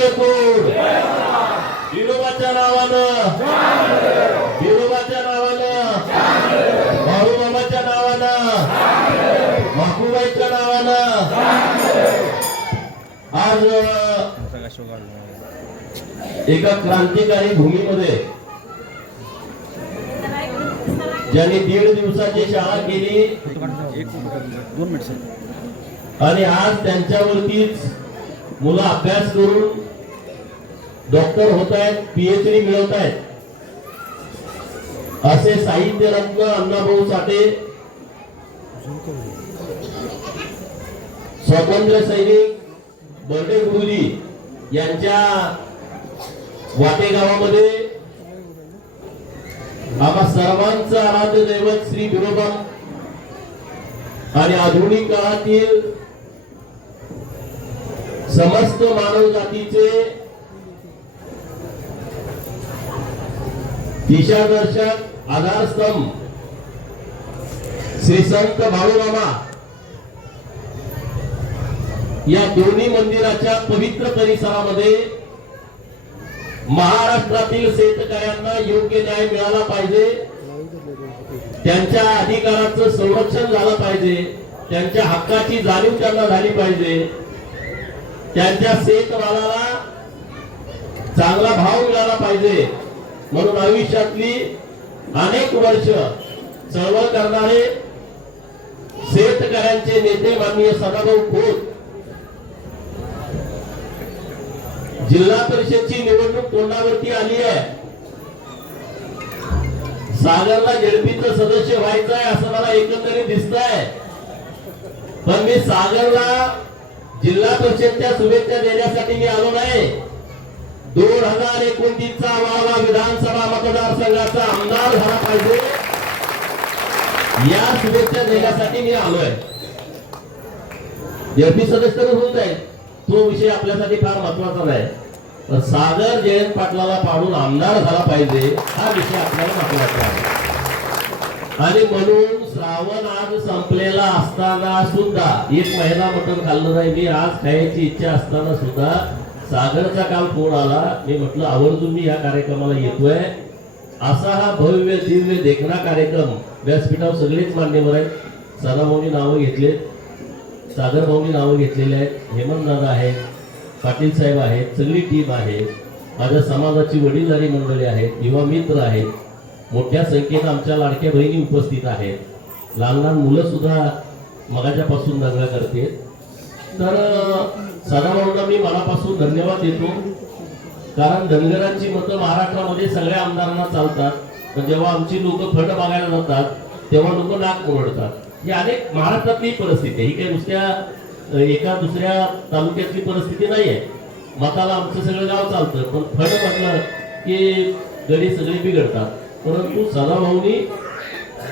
कोण विरोबाच्या नावानं. विरोबाच्या नावानं. बाळूमामाच्या नावानं. माकुबाईच्या नावानं. आज एका क्रांतिकारी भूमीमध्ये ज्यांनी दीड दिवसाची शाळा केली. एक दोन मिनिट सर. आणि आज त्यांच्यावरतीच मुलं अभ्यास करून डॉक्टर होत आहेत पीएचडी मिळवत आहेत असे साहित्य रत्न अण्णाभाऊ साठे स्वातंत्र्य सैनिक बर्डे गुरुजी यांच्या वाटे गावामध्ये आम्हा सर्वांचं आराध्य दैवत श्री विरोबा आणि आधुनिक काळातील समस्त मानव जातीचे दिशादर्शक आधारस्तंभ श्री संत बाळूमामा या दोन्ही मंदिराच्या पवित्र परिसरामध्ये महाराष्ट्रातील शेतकऱ्यांना योग्य न्याय मिळाला पाहिजे. त्यांच्या अधिकाराचं संरक्षण झालं पाहिजे. त्यांच्या हक्काची जाणीव त्यांना झाली पाहिजे. त्यांच्या शेतमालाला चांगला भाव मिळाला पाहिजे. म्हणून आयुष्यातली अनेक वर्ष चळवळ करणारे शेतकऱ्यांचे नेते माननीय सदाभाऊ खोत जिल्हा परिषदची निवडणूक तोंडावरती आली आहे. सागरला जेडपीचं सदस्य व्हायचं आहे असं मला एकंदरीत दिसत आहे पण मी सागरला जिल्हा परिषदच्या शुभेच्छा देण्यासाठी मी आलो नाही. दोन हजार एकोणतीसचा वावा विधानसभा मतदारसंघाचा आमदार झाला पाहिजे. या शुभेच्छा देण्यासाठी मी आलोय. जेडपी सदस्य तर होत आहे तो विषय आपल्यासाठी फार महत्त्वाचा नाही. सागर जयंत पाटलाला पाडून आमदार झाला पाहिजे हा विषय आपल्याला महत्त्वाचा आहे. आणि म्हणून श्रावण आज संपलेला असताना सुद्धा एक महिना मटण खाल्लं नाही मी आज खायची इच्छा असताना सुद्धा सागरचा काल फोन आला. मी म्हटलं आवर्जून मी या कार्यक्रमाला येतोय. असा हा भव्य दिव्य देखणा कार्यक्रम व्यासपीठावर सगळेच मान्यवर आहेत. सदाभाऊनी नावं घेतलेत सागर भाऊनी नावं घेतलेले आहेत हेमंत दादा आहेत पाटील साहेब आहेत सगळी टीम आहे. माझ्या समाजाची वडीलधारी मंडळी आहेत युवा मित्र आहेत. मोठ्या संख्येनं आमच्या लाडक्या बहिणी उपस्थित आहेत. लहान लहान मुलं सुद्धा मगाच्यापासून दंगा करते तर सदाभाऊंना मी मनापासून धन्यवाद देतो. कारण धनगरांची मतं महाराष्ट्रामध्ये सगळ्या आमदारांना चालतात. तर जेव्हा आमची लोक फट मागायला जातात तेव्हा लोक नाक ओरडतात ही अनेक महाराष्ट्रातली परिस्थिती आहे. ही काही नुसत्या एका दुसऱ्या तालुक्यातली परिस्थिती नाही आहे मताला आमचं सगळं गाव चालतं. पण फंड म्हटलं की गडी सगळी बिघडतात. परंतु सदाभाऊनी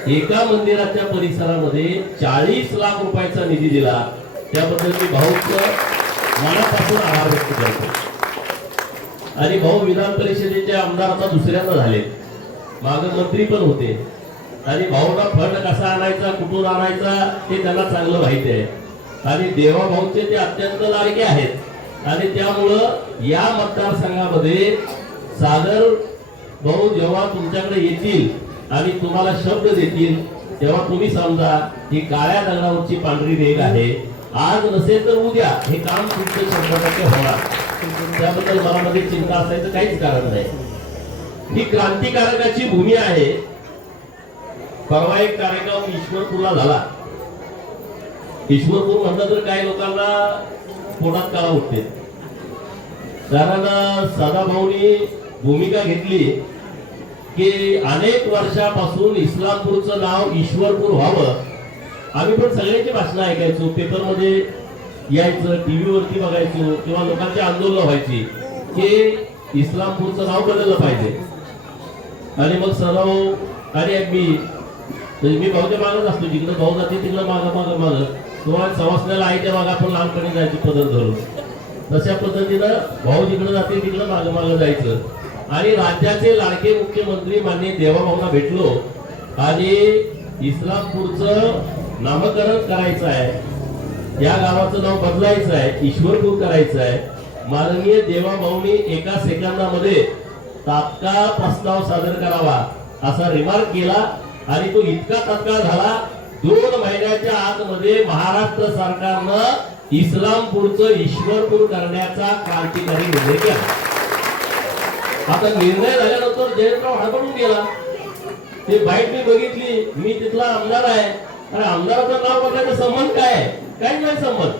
एका मंदिराच्या परिसरामध्ये चाळीस लाख रुपयाचा निधी दिला. त्याबद्दल मी भाऊच मनापासून आभार व्यक्त करतो. आणि भाऊ विधान परिषदेचे आमदार आता दुसऱ्यांदा झाले. माग मंत्री पण होते. आणि भाऊला फंड कसा आणायचा कुठून आणायचा ते त्यांना चांगलं माहिती आहे. आणि देवा भाऊचे ते अत्यंत लाडके आहेत. आणि त्यामुळं या मतदारसंघामध्ये सागर भाऊ जेव्हा तुमच्याकडे येतील आणि तुम्हाला शब्द देतील तेव्हा तुम्ही समजा ही काळ्या दगडावरची पांढरी रेग आहे. आज नसेल तर उद्या हे काम तुमचं शंभर टक्के होणार. त्याबद्दल मनामध्ये चिंता असायचं काहीच कारण नाही. ही क्रांतिकारकाची भूमी आहे. परवा एक कार्यक्रम ईश्वरपूरला झाला. ईश्वरपूर म्हणलं तर काही लोकांना पोटात काळा उठते. कारण सदाभाऊनी भूमिका घेतली की अनेक वर्षापासून इस्लामपूरचं नाव ईश्वरपूर व्हावं. आम्ही पण सगळ्यांची भाषणं ऐकायचो. पेपरमध्ये यायचं टीव्ही वरती बघायचो किंवा लोकांची आंदोलन व्हायची की इस्लामपूरचं नाव बदललं पाहिजे. आणि मग सराव आणि मी म्हणजे मी भाऊच्या मागत असतो. जिकडे भाऊ जाते तिकडं माग माग माग. किंवा सवासण्याला आईच्या माग आपण लहानपणी जायची पद्धत धरून तशा पद्धतीनं भाऊ जिकडे जाते तिकडं माग माग जायचं. आणि राज्याचे लाडके मुख्यमंत्री माननीय देवाभाऊना भेटलो. आणि इस्लामपूरचं नामकरण करायचं आहे. या गावाचं नाव बदलायचं आहे. ईश्वरपूर करायचं आहे. माननीय देवाभाऊनी एका सेकंदामध्ये तात्काळ प्रस्ताव सादर करावा असा रिमार्क केला आणि तो इतका तात्काळ झाला दोन महिन्याच्या आतमध्ये महाराष्ट्र सरकारनं इस्लामपूरचं ईश्वरपूर करण्याचा क्रांतिकारी निर्णय केला. आता निर्णय झाल्यानंतर जयंतराव हडबडून गेला. ते बाईट मी बघितली मी तिथला आमदार आहे. अरे आमदाराचं नाव बदलायचा संबंध काय आहे? काहीच नाही संबंध.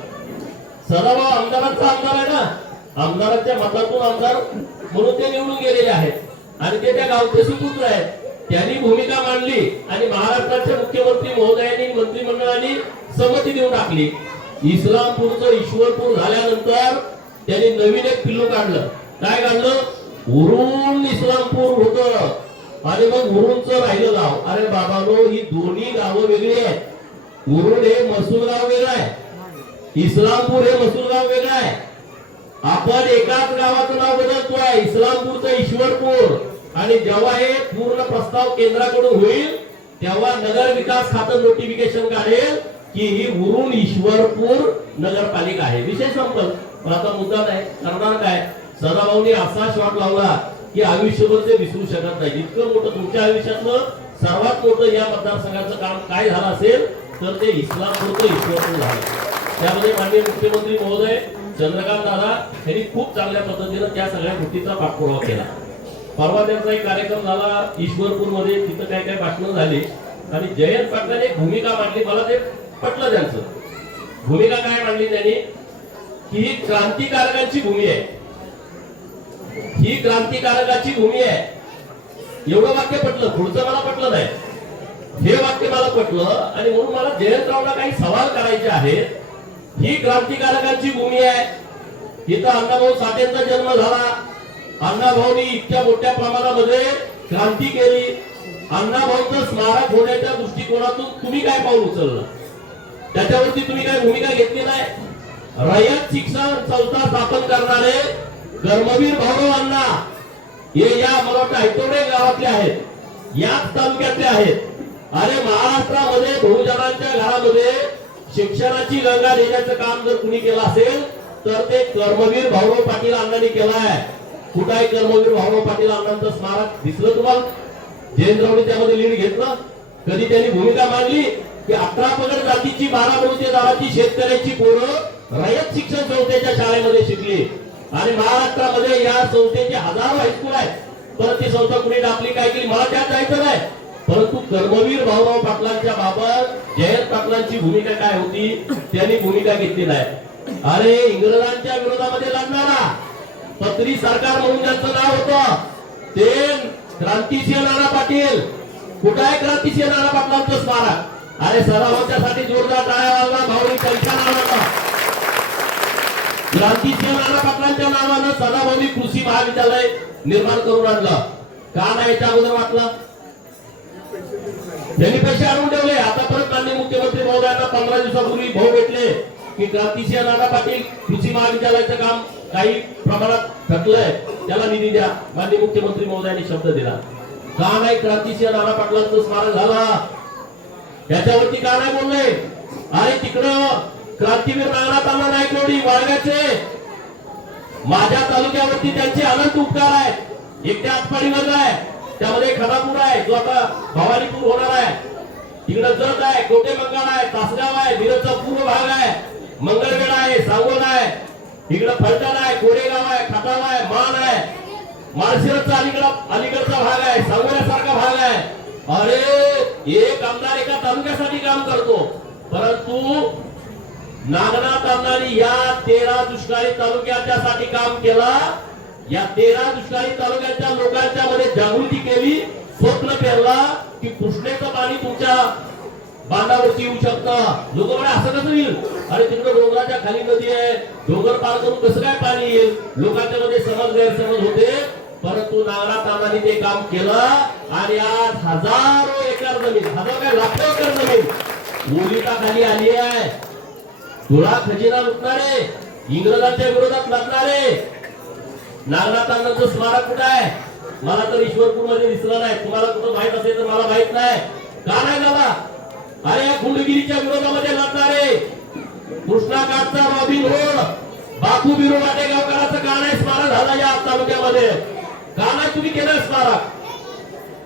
सदाभाऊ आमदारांचा आमदार आहे ना? आमदारांच्या मतातून आमदार म्हणून ते निवडून गेलेले आहेत. आणि ते त्या गावचे सुपुत्र आहेत. त्यांनी भूमिका मांडली आणि महाराष्ट्राचे मुख्यमंत्री महोदयांनी मंत्रिमंडळाने संमती देऊन टाकली. इस्लामपूरचं ईश्वरपूर झाल्यानंतर त्यांनी नवीन एक पिल्लू काढलं. काय काढलं? उरून इस्लामपूर होतं. आणि मग उरूनच राहिलं गाव अरे बाबानो ही दोन्ही गावं वेगळी आहेत. उरून हे मसूर गाव वेगळं आहे. इस्लामपूर हे मसूर गाव वेगळं आहे. आपण एकाच गावाचं नाव बदलतोय इस्लामपूरचं ईश्वरपूर. आणि जेव्हा हे पूर्ण प्रस्ताव केंद्राकडून होईल तेव्हा नगर विकास खातं नोटिफिकेशन काढेल की ही उरून ईश्वरपूर नगरपालिका आहे. विषय संपल. आता मुद्दा नाही करणार काय? सदाभाऊने असा शॉट लावला की आयुष्यभर ते विसरू शकत नाही इतकं मोठं तुमच्या आयुष्यातलं सर्वात मोठं या मतदारसंघाचं काम काय झालं असेल तर ते इस्लामपूरचं ईश्वरपूर झालं. त्यामध्ये माननीय मुख्यमंत्री महोदय चंद्रकांत दादा यांनी खूप चांगल्या पद्धतीनं त्या सगळ्या गोष्टीचा पाठपुरावा केला. परवा त्यांचा एक कार्यक्रम झाला ईश्वरपूरमध्ये तिथं काय काय भाषणं झाली आणि जयंत पाटलांनी भूमिका मांडली. मला ते पटलं त्यांचं. भूमिका काय मांडली त्यांनी? की ही क्रांतिकारकांची भूमी आहे. ही क्रांतिकारकाची भूमी आहे. एवढं वाक्य पटलं पुढचं मला पटलं नाही. हे वाक्य मला पटलं आणि म्हणून मला जयंतरावला काही सवाल करायचे आहेत. ही क्रांतिकारकांची भूमी आहे. इथं अण्णाभाऊ साठेंचा जन्म झाला. अण्णाभाऊनी इतक्या मोठ्या प्रमाणामध्ये क्रांती केली. अण्णाभाऊचं स्मारक होण्याच्या दृष्टिकोनातून तुम्ही काय पाऊल उचललं? त्याच्यावरती तुम्ही काय भूमिका घेतली नाही? रयत शिक्षण संस्था स्थापन करणारे कर्मवीर भाऊ अण्णा हे या मला वाटतं ऐतोडे गावातले आहेत याच तालुक्यातले आहेत. अरे महाराष्ट्रामध्ये बहुजनांच्या घरामध्ये शिक्षणाची गंगा देण्याचं काम जर कुणी केलं असेल तर ते कर्मवीर भाऊराव पाटील अण्णांनी केलं आहे. कुठाही कर्मवीर भाऊराव पाटील अण्णांचं स्मारक दिसलं तुम्हाला? जयंतरावने त्यामध्ये लीड घेतलं. कधी त्यांनी भूमिका मांडली? की अकरा पगड जातीची बारा बलुतेदाराची शेतकऱ्याची पोरं रयत शिक्षण संस्थेच्या शाळेमध्ये शिकली. आणि महाराष्ट्रामध्ये या संस्थेचे हजारो हायस्कूल आहेत. परत ती संस्था कुणी टाकली काय केली? मला त्यात जायचं नाही. परंतु कर्मवीर भाऊराव पाटलांच्या बाबत जयंत पाटलांची भूमिका काय होती त्यांनी भूमिका घेतली नाही. अरे इंग्रजांच्या विरोधामध्ये लढणारा पत्री सरकार म्हणून ज्यांचं नाव होतं ते क्रांतिसिंह नाना पाटील. कुठं आहे क्रांतिसिंह नाना पाटलांचं स्मारक? अरे सरावाच्यासाठी जोरदार टाळ्या वाजवा भाऊनी पैसा नावाचा क्रांतिसिंह नाना पाटलांच्या नावानं सदाभावी कृषी महाविद्यालय निर्माण करून आणलं. का नाही याच्या अगोदर वाटलं? त्यांनी पैसे आणून ठेवले. आता परत माननीय मुख्यमंत्री महोदयांना पंधरा दिवसापूर्वी भाऊ भेटले की क्रांतीसिंह नाना पाटील कृषी महाविद्यालयाचं काम काही प्रमाणात थकलंय. त्याला निधी द्या. माननीय मुख्यमंत्री महोदयांनी शब्द दिला. का नाही क्रांतीसिंह नाना पाटलांचं स्मारक झाला? याच्यावरती का नाही बोलले? अरे तिकडं क्रांतीवीर नागनाथ अण्णा नायकवडी वाळव्याचे. माझ्या तालुक्यावरती त्यांचे अनंत उपकार आहेत. एक ते आटपाडीवर आहे. त्यामध्ये खडापूर आहे जो आता भवानीपूर होणार आहे. तिकडं जत आहे कोटे मंगळ आहे तासगाव आहे मिरजचा पूर्व भाग आहे. मंगळवेढ आहे सांगोल आहे. इकडं फलटण आहे कोरेगाव आहे खटाव आहे मान आहे. माळशिरसचा अलीकडं अलीकडचा भाग आहे सांगोल्यासारखा भाग आहे. अरे एक आमदार एका तालुक्यासाठी काम करतो. परंतु नागनाथ अण्णांनी या तेरा दुष्काळी तालुक्याच्यासाठी काम केला. या तेरा दुष्काळी तालुक्याच्या लोकांच्या मध्ये जागृती केली. स्वप्न पेरला की कृष्णेचं पाणी तुमच्या बांधावरती येऊ शकतं. लोक म्हणे असं कसं येईल? अरे तिकडे डोंगराच्या खाली नदी आहे. डोंगर पार करून कसं काय पाणी येईल? लोकांच्या मध्ये समज गैरसमज होते. परंतु नागनाथ अण्णांनी ते काम केलं. आणि आज हजारो एकर जमीन हजार काय लाखो एकर जमीन ओलिता खाली आली आहे. तुला खजिना लुटणारे इंग्रजांच्या विरोधात लढणारे. नागनाथांचं स्मारक कुठं आहे? मला तर ईश्वरपूरमध्ये दिसलं नाही. तुम्हाला कुठं माहीत असेल तर मला माहीत नाही. का नाही दादा अरे या गुंडगिरीच्या विरोधामध्ये लढणारे. कृष्णाकाठचा रॉबिन रोड बाप बापू बिरू वाटेगावकरांचं का नाही स्मारक झालं या तालुक्यामध्ये. का नाही तुम्ही केलं स्मारक?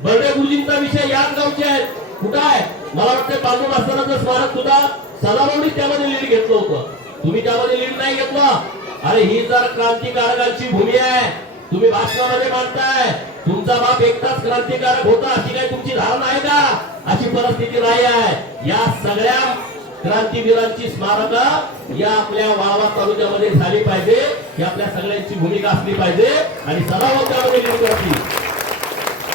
बर्डे गुरुजींचा विषय याच गावचे आहेत. कुठं आहे? मला वाटतं बाजू मास्तरांचं स्मारक सुद्धा सदाभाऊनी त्यामध्ये लीड घेतलं होतं. तुम्ही त्यामध्ये लीड नाही घेतलं. अरे ही जर क्रांतिकारकांची भूमी आहे तुम्ही भाषणामध्ये मांडताय. तुमचा बाप एकटाच क्रांतिकारक होता अशी काही तुमची धारणा आहे का? अशी परिस्थिती नाही आहे. या सगळ्या क्रांतीवीरांची स्मारक या आपल्या वाळवा तालुक्यामध्ये झाली पाहिजे. ही आपल्या सगळ्यांची भूमिका असली पाहिजे. आणि सदाभाऊ त्यामध्ये लीड करतील.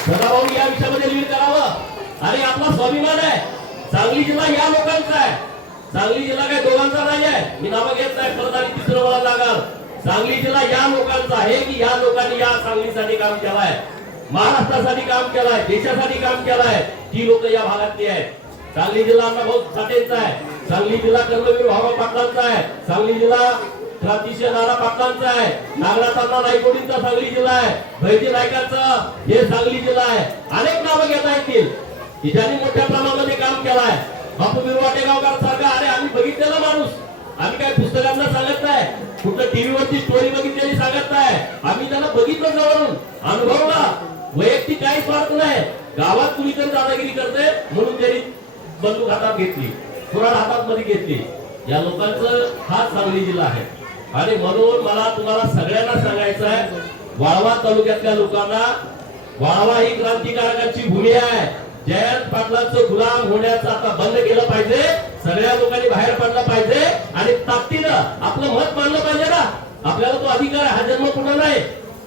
सदाभाऊ या विषयामध्ये लीड करावं. आणि आपला स्वाभिमान आहे. सांगली जिल्हा या लोकांचा आहे. सांगली जिल्हा काय दोघांचा नाही आहे? मी नावं घेत नाही परत आणि तिसरं मला लागल सांगली जिल्हा या लोकांचा आहे की या लोकांनी या सांगलीसाठी काम केलंय? महाराष्ट्रासाठी काम केलंय देशासाठी काम केलंय? ती लोक या भागातली आहेत. सांगली जिल्हा अण्णा भाऊ साठेंचा आहे. सांगली जिल्हा कर्मवीर भावा पाटलांचा आहे. सांगली जिल्हा क्रांतिशील नाना पाटलांचा आहे. नागनाथांना रायकोडींचा सांगली जिल्हा आहे. भैजी नायकांचा हे सांगली जिल्हा आहे. अनेक नावं घेता येतील की ज्यांनी मोठ्या प्रमाणामध्ये काम केलंय. बापू बिरू वाटेगावकर सारखा अरे आम्ही बघितलेला माणूस. आम्ही काय पुस्तकांना सांगत नाही. कुठं टीव्ही वरची स्टोरी बघितलेली सांगत नाही. आम्ही त्यांना बघितलं जवळून अनुभवला. वैयक्तिक काही स्वार्थ नाही. गावात कुणीतरी दादागिरी करते म्हणून त्यांनी बंदूक हातात घेतली. कुणाला हातात मध्ये घेतली. या लोकांचं हाच सांगली जिल्हा आहे. आणि म्हणून मला तुम्हाला सगळ्यांना सांगायचं आहे वाळवा तालुक्यातल्या लोकांना वाळवा ही क्रांतिकारकांची भूमी आहे. जयंत पाटलांचं गुलाम होण्याचं आता बंद केलं पाहिजे. सगळ्या लोकांनी बाहेर पडलं पाहिजे. आणि ताकदीनं आपलं मत मानलं पाहिजे ना. आपल्याला तो अधिकार हा जन्म पुन्हा नाही?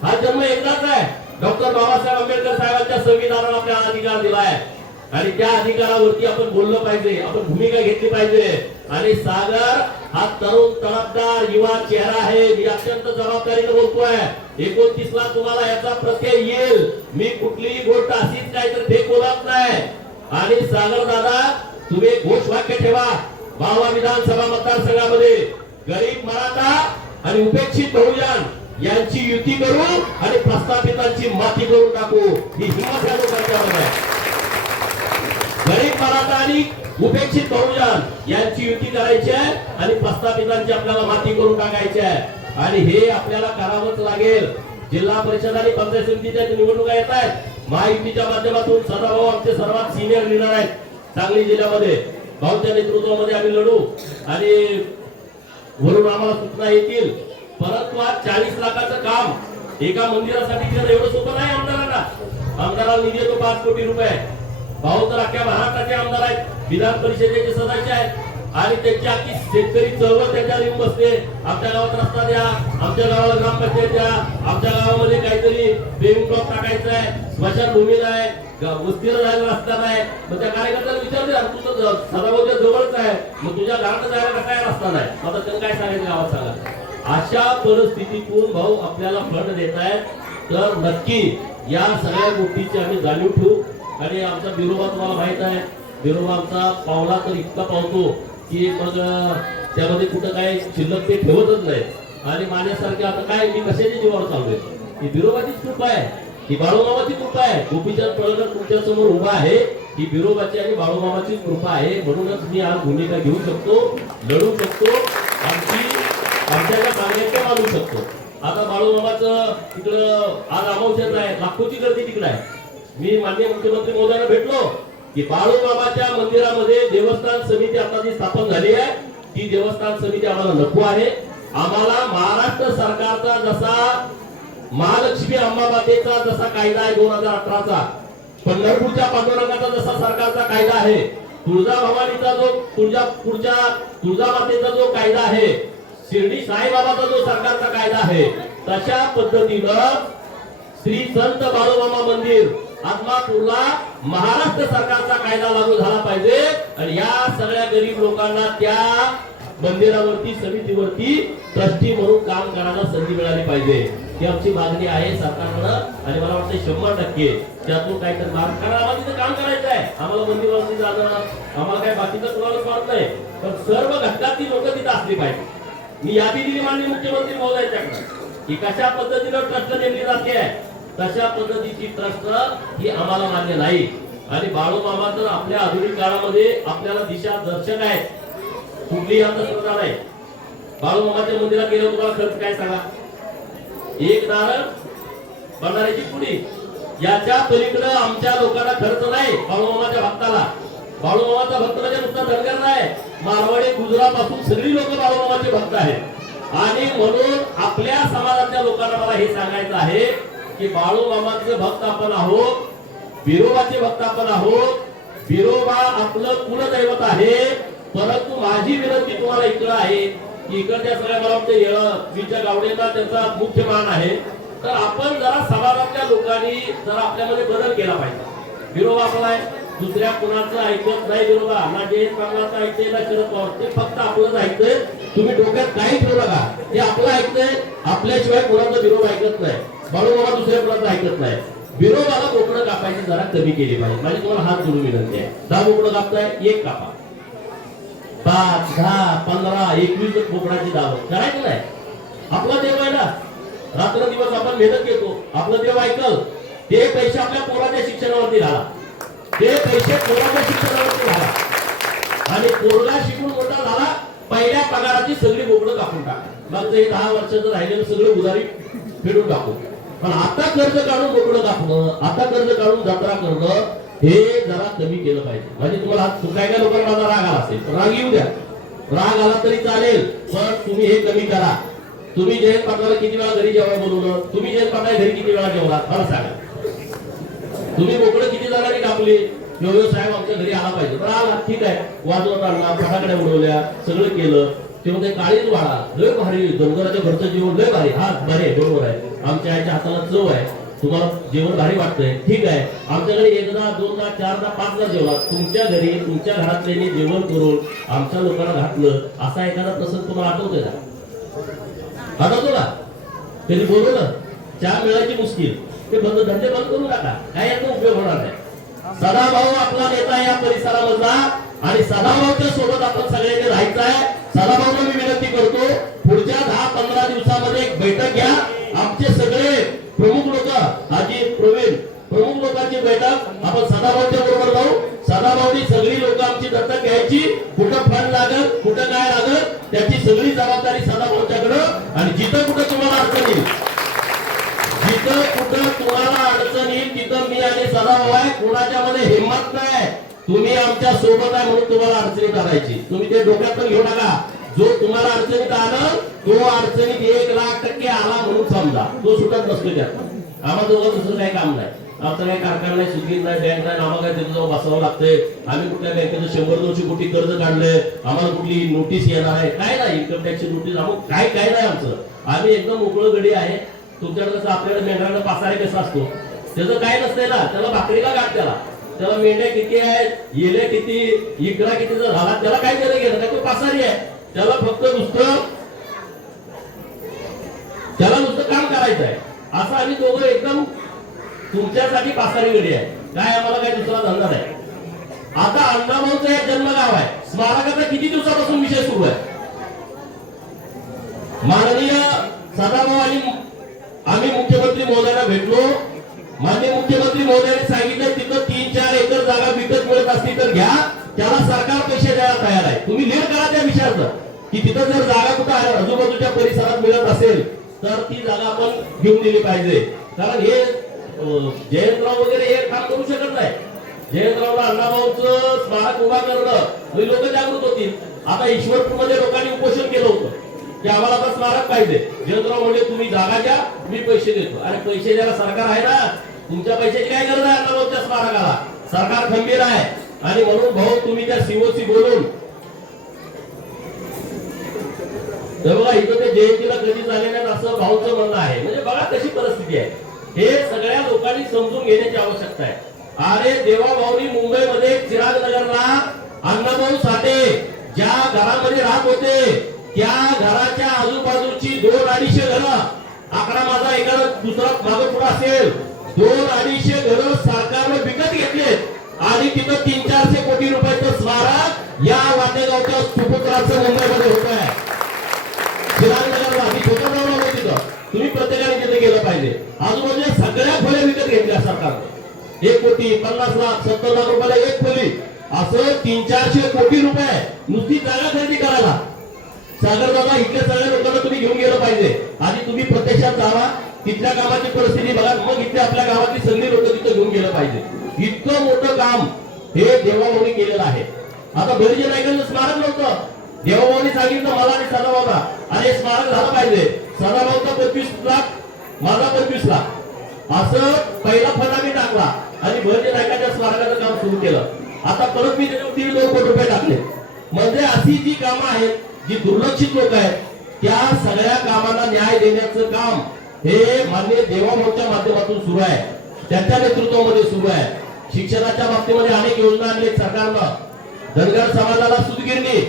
हा जन्म एकदाच आहे. डॉक्टर बाबासाहेब आंबेडकर साहेबांच्या संविधानाला आपल्याला अधिकार दिला आहे. आणि त्या अधिकारावरती आपण बोललं पाहिजे. आपण भूमिका घेतली पाहिजे. आणि सागर हा तरुण तडफदार युवा चेहरा आहे. मी अत्यंत जबाबदारीने बोलतोय. एकोणतीस ला तुम्हाला याचा प्रत्यय येईल. मी कुठलीही गोष्ट अशीच नाही तर ते बोलत नाही. आणि सागर दादा तुम्ही घोष घोषवाक्य ठेवा. बावा विधानसभा मतदारसंघामध्ये गरीब मराठा आणि उपेक्षित बहुजन यांची युती करू आणि प्रस्थापितांची माती करून टाकू. ही हिंमत या लोकांच्या गरीब मराठा आणि उपेक्षित बहुजन यांची युती करायची आहे आणि प्रस्थापितांची आपल्याला माती करून टाकायची आहे. आणि हे आपल्याला करावंच लागेल. जिल्हा परिषद आणि पंचायत समितीच्या निवडणुका येत आहेत महायुतीच्या माध्यमातून सदाभाऊ आमचे सर्वात सिनियर लिडर आहेत. सांगली जिल्ह्यामध्ये भाऊच्या नेतृत्वामध्ये आम्ही लढू. आणि वरून आम्हाला सूचना येतील. परंतु आज चाळीस लाखाचं काम एका मंदिरासाठी केलं एवढं सोपं नाही आमदारांना. आमदाराला निधी येतो पाच कोटी रुपये. भाऊ तर अख्ख्या महाराष्ट्राचे आमदार आहेत. विधान परिषदेचे सदस्य आहेत. आणि त्यांची अख्खी शेतकरी चळवळ त्याच्यावर येऊन बसते. आमच्या गावात रस्ता द्या आमच्या गावाला ग्रामपंचायत द्या. आमच्या गावामध्ये काहीतरी बेबी ब्लॉक टाकायचं आहे. स्मशानभूमी नाही उस्तीर्ण वस्तीला जायला रस्ता नाही. मग त्या कार्यकर्त्याला विचारते तू तर सदाभाऊच्या जवळच आहे. मग तुझ्या घरात जायला काय रस्ता नाही? आता त्यांना काय सांगायचं गावात सांगा. अशा परिस्थितीतून भाऊ आपल्याला फंड देत आहेत. तर नक्की या सगळ्या गोष्टीची आम्ही जाणीव ठेवू. आणि आमचा बिरोबा तुम्हाला माहीत आहे बिरोबा पावला तर इतका पावतो की मग त्यामध्ये कुठं काय शिल्लक ते ठेवतच नाही. आणि माझ्यासारखे आता काय मी कशाच्या जीवावर चाललोय ही बिरोबाचीच कृपा आहे. ही बाळूमामाची कृपा आहे. गोपीचंद पळकर तुमच्यासमोर उभा आहे. ही बिरोबाची आणि बाळूमामाची कृपा आहे. म्हणूनच मी आज भूमिका घेऊ शकतो लढू शकतो आमची आमच्या ज्या मागण्या शकतो. आता बाळूमामाचं तिकडं आज अमावस्याचं आहे. लाखोची गर्दी तिकडे आहे. मी माननीय मुख्यमंत्री महोदयांना भेटलो. की बाळूबाबाच्या मंदिरामध्ये देवस्थान समिती आता जी स्थापन झाली आहे ती देवस्थान समिती आम्हाला नको आहे. आम्हाला महाराष्ट्र सरकारचा जसा महालक्ष्मी अंबाबादेचा जसा कायदा आहे दोन हजार अठराचा पंढरपूरच्या पांडुरंगाचा जसा सरकारचा कायदा आहे तुळजा भवानीचा जो तुळजापूरच्या तुळजामातेचा जो कायदा आहे शिर्डी साईबाबाचा जो सरकारचा कायदा आहे तशा पद्धतीनं श्री संत बाळूमामा मंदिर आत्मापूरला महाराष्ट्र सरकारचा कायदा लागू झाला पाहिजे. आणि या सगळ्या गरीब लोकांना त्या मंदिरावरती समितीवरती ट्रस्टी म्हणून काम करायला संधी मिळाली पाहिजे. ही आमची मागणी आहे सरकारकडं. आणि मला वाटतं शंभर टक्के त्यातून काहीतरी मार्ग कारण आम्हाला तिथं काम करायचं आहे. आम्हाला मंदिरावरती जाणं आम्हाला काय बाकीचं कुणाला स्वार्थ नाही पण सर्व घटकातली लोक तिथं असली पाहिजे. मी यादी दिली माननीय मुख्यमंत्री महोदयाच्याकडे. की कशा पद्धतीनं ट्रस्ट नेमली जाते? तशा पद्धतीची ट्रस्ट ही आम्हाला मान्य नाही. आणि बाळूमामा तर आपल्या आधुनिक काळामध्ये आपल्याला दिशा दर्शक आहेत. कुठलीही अंधश्रद्धा नाही. बाळूमामाच्या मंदिरात गेलो तुम्हाला खर्च काय सांगा? एक नारळ भंडाऱ्याची पुडी. याच्या पलीकडे आमच्या लोकांना खर्च नाही बाळूमामाच्या भक्ताला. बाळूमामाचा भक्त म्हणजे नुसता धनगर नाही. मारवाडी गुजरापासून सगळी लोक बाळूमामाचे भक्त आहेत. आणि म्हणून आपल्या समाजातल्या लोकांना मला हे सांगायचं आहे की बाळूमामाचे भक्त आपण आहोत बिरोबाचे भक्त आपण आहोत. बिरोबा आपलं कुलदैवत आहे परंतु माझी विनंती तुम्हाला इकडं आहे की इकडच्या सगळ्या मला वाटतं येळवीच्या गावडेला त्यांचा मुख्य मान आहे. तर आपण जरा समाजातल्या लोकांनी जरा आपल्यामध्ये बदल केला पाहिजे. बिरोबा आपला आहे? दुसऱ्या कुणाचं ऐकत नाही बिरोबा ना जयंत पाटलाचं ऐकते ना शरद पवार. ते फक्त आपलंच ऐकतंय. तुम्ही डोक्यात काही ठेवू नका. ते आपलं ऐकतंय. आपल्याशिवाय कुणाचं बिरोबा ऐकत नाही. बाळूमामा दुसऱ्या कुणाचं ऐकत नाही. विरोधाला बोकडं कापायची जरा कमी केली पाहिजे. माझी तुम्हाला हात जोडून विनंती आहे. दहा बोकडं कापताय एक कापा. पाच दहा पंधरा एकवीस बोकडाची दाव. करायचं नाही. आपला देव आहे ना. रात्र दिवस आपण मेहनत घेतो. आपलं देव ऐकल. ते पैसे आपल्या पोराच्या शिक्षणावरती घाला. ते पैसे पोराच्या शिक्षणावरती घाला. आणि पोरगा शिकून मोठा झाला पहिल्या पगाराची सगळी बोकडं कापून टाका. मग ते दहा वर्षाचं राहिलेलं सगळं उधारी फेडून टाकू. पण आता कर्ज काढून बोकडं दाखवणं आता कर्ज काढून जत्रा करणं हे जरा कमी केलं पाहिजे. म्हणजे तुम्हाला काय काय लोकांना माझा राग आला असेल राग येऊ द्या. राग आला तरी चालेल पण तुम्ही हे कमी करा. तुम्ही जयंत पाटलाला किती वेळा घरी जेवण बोलवलं तुम्ही जयंत पाटला घरी किती वेळा जेवला मला सांगा. तुम्ही बोकडं किती जणांनी कापली? योग्य साहेब आमच्या घरी आला पाहिजे. तर आला ठीक आहे. वाजवत आणला फटाकड्या उडवल्या सगळं केलं. ते म्हणते काळीच वाळा लय भारी डोंगराच्या घरचं जेवण लय भारी. हा भारी आहे बरोबर आहे. आमच्या आईच्या हाताला चव आहे. तुम्हाला जेवण भारी वाटतंय. ठीक आहे. आमच्याकडे एकदा दोनदा चारदा पाचदा जेवला तुमच्या घरी तुमच्या घरातल्यांनी जेवण करून आमच्या लोकांना घातलं असा एखादा प्रसंग तुम्हाला आठवतोय का? आठवतो का? कधी बोलवलं चार मिळायची मुश्किल. ते बंद धंदे बंद करून टाका काय याचा उपयोग होणार नाही. सदाभाऊ आपला नेता या परिसरामधला आणि सदाभाऊच्या सोबत आपण सगळ्यांनी राहायचं आहे. सदाभाऊला मी विनंती करतो पुढच्या दहा पंधरा दिवसामध्ये एक बैठक घ्या. आमचे सगळे प्रमुख लोक अजित प्रवीण प्रमुख लोकांची बैठक. आपण सदाभाऊच्या बरोबर जाऊ. सदाभाऊनी सगळी लोक आमची दत्तक घ्यायची. कुठं फंड लागत कुठं काय लागत त्याची सगळी जबाबदारी सदाभाऊच्याकडं. आणि जिथं कुठं तुम्हाला अडचण येईल जिथं कुठं तुम्हाला अडचण येईल तिथं मी आणि सदाभाऊ आहे. कुणाच्या मध्ये हिंमत नाही. तुम्ही आमच्यासोबत आहे म्हणून तुम्हाला अडचणी करायची तुम्ही ते डोक्यात पण घेऊ नका. जो तुम्हाला अडचणीत आलं तो अडचणीत एक लाख टक्के आला म्हणून समजा. तो सुटत नसतो त्यात. आम्हाला दोघं दुसरं काही काम नाही. आमचा काही कारखाना नाही सुगीत नाही बँक नाही आम्हाला काय तिथं जाऊन बसावं लागतंय. आम्ही कुठल्या बँकेचं शंभर दोनशे कोटी कर्ज काढलंय. आम्हाला कुठली नोटीस येणार आहे? काय नाही इन्कम टॅक्सची नोटीस आम्हाला काय काय नाही आमचं. आम्ही एकदम मोकळं गडी आहे. तुमच्याकडे कसं आपल्याकडे मेंढराला पासारे कसा असतो? त्याचं काय नसतंय ना त्याला भाकरीला काढ त्याला? त्याला मेंढ्या किती आहेत येले किती इकडा किती जर झाला त्याला काय केलं गेलं? तो पासारी आहे. त्याला फक्त नुसतं त्याला नुसतं काम करायचं आहे. असं आम्ही दोघं एकदम तुमच्यासाठी पासारी आहे. काय आम्हाला काय दुसरा धंदा नाही. आता अण्णाभाऊचं हे जन्मगाव आहे. स्मारकाचा किती दिवसापासून विषय सुरू आहे? माननीय सदाभाऊ आणि आम्ही मुख्यमंत्री महोदयांना भेटलो. माननीय मुख्यमंत्री महोदयांनी सांगितलं तिथं तीन चार एकर जागा विकत मिळत असली तर घ्या. त्याला सरकार पैसे द्यायला तयार आहे. तुम्ही लीड करा त्या विषयाचं की तिथं जर जागा कुठं आहे, आजूबाजूच्या परिसरात मिळत असेल तर ती जागा आपण घेऊन दिली पाहिजे. कारण हे जयंतराव वगैरे हे काम करू शकत नाही. जयंतरावला अण्णाभाऊचं स्मारक उभा करणं म्हणजे लोक जागृत होतील. आता ईश्वरपूरमध्ये लोकांनी उपोषण केलं होतं. की आम्हाला आता स्मारक पाहिजे. जयंतराव म्हणजे तुम्ही जागा द्या मी पैसे देतो. अरे पैसे द्यायला सरकार आहे ना? तुमच्या पैशाची काय गरज आहे अण्णाभाऊच्या स्मारकाला. सरकार खंबीर आहे. आणि म्हणून भाऊ तुम्ही त्या सीओसी बोलून बघा इथं ते जयंतीला कधी झाले नाही असं भाऊचं म्हणणं आहे. म्हणजे बघा कशी परिस्थिती आहे. हे सगळ्या लोकांनी समजून घेण्याची आवश्यकता आहे. अरे देवा भाऊनी मुंबईमध्ये चिराग नगरला अण्णाभाऊ साठे ज्या घरामध्ये राहत होते त्या घराच्या आजूबाजूची दोन अडीचशे घरं. आकडा माझा एका दुसरा माझा पुढे असेल. दोन अडीचशे घरं सरकारने विकत घेतले आणि तिथं तीन चारशे कोटी रुपयाचं स्मारक या वाटेगावच्या सुपुत्राचं मुंबईमध्ये होत आहे तिथं. तुम्ही प्रत्येकाने तिथे गेलं पाहिजे. आजूबाजूच्या सगळ्या खोल्या विकत घेतल्या सरकारने. एक कोटी पन्नास लाख सत्तर लाख रुपयाला एक खोली. असं तीन चारशे कोटी रुपये नुसती जागा खरेदी करायला. सागर बाबा इथल्या सगळ्या लोकांना तुम्ही घेऊन गेलं पाहिजे. आणि तुम्ही प्रत्यक्षात जावा. तिथल्या गावाची परिस्थिती बघा. मग इथल्या आपल्या गावातली सगळी लोक तिथं घेऊन गेलं पाहिजे. इतकं मोठं काम हे देवाभाऊनी केलेलं आहे. आता बहिजे नायकांचं स्मारक नव्हतं. देवाभाऊनी सांगितलं मला आणि सदाबाबा आणि हे स्मारक झालं पाहिजे. सदाभाऊचा पंचवीस लाख माझा पंचवीस लाख. असं पहिला फटा मी टाकला. आणि बहिजे नायकाच्या स्मारकाचं काम सुरू केलं. आता परत मी त्याच्यावर दीड दोन कोटी रुपये टाकले. म्हणजे अशी जी कामं आहेत जी दुर्लक्षित लोक आहेत. त्या सगळ्या कामांना न्याय देण्याचं काम हे मान्य देवाभाऊच्या माध्यमातून सुरू आहे. त्यांच्या नेतृत्वामध्ये सुरू आहे. शिक्षणाच्या बाबतीमध्ये अनेक योजना आणल्या सरकारनं. धनगर समाजाला सुदगिरणी.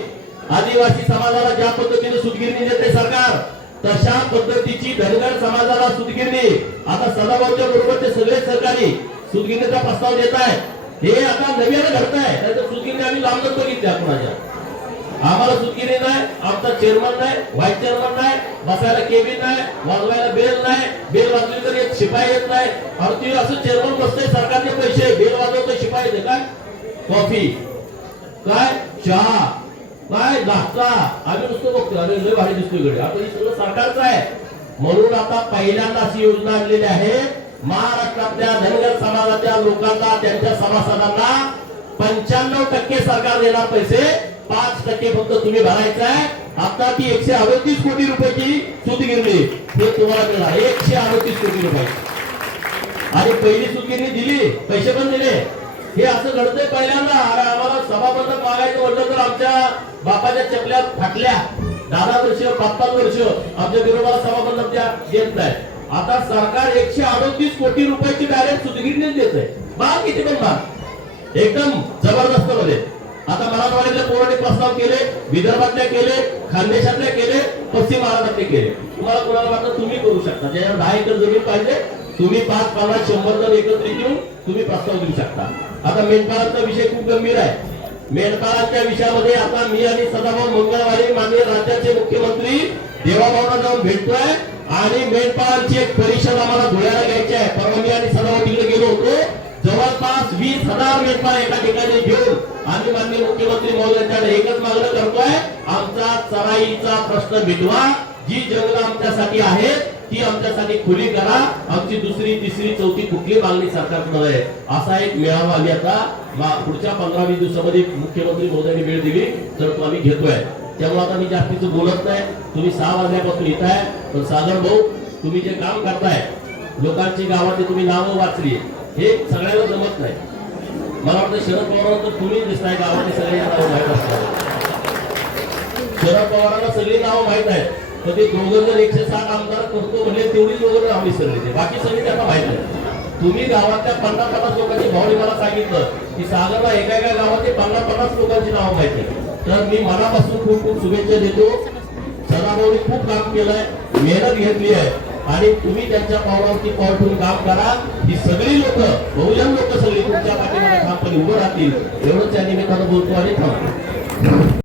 आदिवासी समाजाला ज्या पद्धतीने सुदगिरणी देते सरकार तशा पद्धतीची धनगर समाजाला सुदगिरणी. आता सदाभाऊच्या बरोबरचे सगळे सरकारी सुदगिरणीचा प्रस्ताव देत आहे हे आता नव्यानं घडत आहे त्याचं सुदगिरणी आम्ही लांबच बघितल्या कुणाच्या. आम्हाला सुटकिरी नाही आमचा चेअरमन नाही व्हाईस चेअरमन नाही. बसायला केबिन नाही वाजवायला बेल नाही. बेल वाजली तर एक शिपाई येत नाही. अरे असं चेअरमन बसते सरकारचे पैसे बेल वाजवतो शिपाई येते काय कॉफी. काय? चहा. काय? नाश्ता. आम्ही नुसतं बघतो अरे लय भारी दिसतो इकडे. आता हे सगळं सरकारचं आहे. म्हणून आता पहिल्यांदा अशी योजना आणलेली आहे. महाराष्ट्रातल्या धनगर समाजाच्या लोकांना त्यांच्या सभासदांना पंच्याण्णव टक्के सरकार देणार पैसे. पाच टक्के फक्त तुम्ही भरायचं आहे आता ती एकशे अडतीस कोटी रुपयाची सुतगिरणी हे तुम्हाला मिळणार एकशे अडतीस कोटी रुपये. आणि पहिली सुतगिरणी दिली. पैसे पण दिले. हे असं घडतंय पहिल्यांदा. अरे आम्हाला सभाबंधक मागायचं म्हटलं तर आमच्या बापाच्या चपल्या फाटल्या. दहा वर्ष पाच पाच वर्ष आमच्या विरोधाला सभाबंधक त्या देत नाही. आता सरकार एकशे अडतीस कोटी रुपयाची डायरेक्ट सुतगिरणी देत आहे बाग किती पण बाग एकदम जबरदस्त मध्ये. आता मराठवाड्यातल्या पोरांनी प्रस्ताव केले विदर्भातल्या केले खानदेशातल्या केले पश्चिम महाराष्ट्रातले केले. तुम्हाला कोणाला वाटत तुम्ही करू शकता? ज्याच्यावर दहा एकर जमीन पाहिजे तुम्ही पाच पन्नास शंभर जण एकत्रित येऊन तुम्ही प्रस्ताव देऊ शकता. आता मेंढपाळाचा विषय खूप गंभीर आहे. मेंढपाळाच्या विषयामध्ये आता मी आणि सदाभाऊ मंगळवारी माननीय राज्याचे मुख्यमंत्री देवाभावना जाऊन भेटतोय. आणि मेंढपाळांची एक परिषद आम्हाला धुळ्याला घ्यायची आहे. परवा मी आणि सदाभाऊ तिकडे गेलो होतो. जवळपास वीस हजार मेंढपाळ एका ठिकाणी घेऊन आम्ही माननीय मुख्यमंत्री महोदयांच्याकडे एकच मागणं करतोय. आमचा चराईचा प्रश्न मिटवा. जी जंगल आमच्यासाठी आहेत ती आमच्यासाठी खुली करा. आमची दुसरी तिसरी चौथी कुठली मागणी सरकारकडे आहे? असा एक मेळावा आम्ही आता पुढच्या पंधरा वीस दिवसामध्ये मुख्यमंत्री महोदयांनी वेळ दिली तर तो आम्ही घेतोय. त्यामुळे आता मी जास्तीचं बोलत नाही. तुम्ही सहा वाजल्यापासून येत आहे. तर सागर भाऊ तुम्ही जे काम करताय लोकांची गावातली तुम्ही नावं वाचली हे सगळ्यांना जमत नाही. मला वाटतं शरद पवारांना तर तुम्ही दिसताय गावातली सगळी नावं माहीत असतात. शरद पवारांना सगळी नावं माहीत आहेत तर ते दोघं जर एकशे साठ आमदार करतो म्हणजे तेवढी दोघं नाव विसरली ते बाकी सगळी त्यांना माहीत आहे तुम्ही गावातल्या पन्नास पन्नास लोकांची भावनी मला सांगितलं की साधारण एका एका गावातले पन्नास पन्नास लोकांची नावं माहिती तर मी मनापासून खूप खूप शुभेच्छा देतो. सदाभाऊनी खूप काम केलंय मेहनत घेतली आहे. आणि तुम्ही त्यांच्या पावलावरती पाऊल ठेवून काम करा. ही सगळी लोक बहुजन लोक सगळी तुमच्या पाठीमागे ठामपणे उभं राहतील. एवढंच या निमित्तानं बोलतो आणि थांबतो.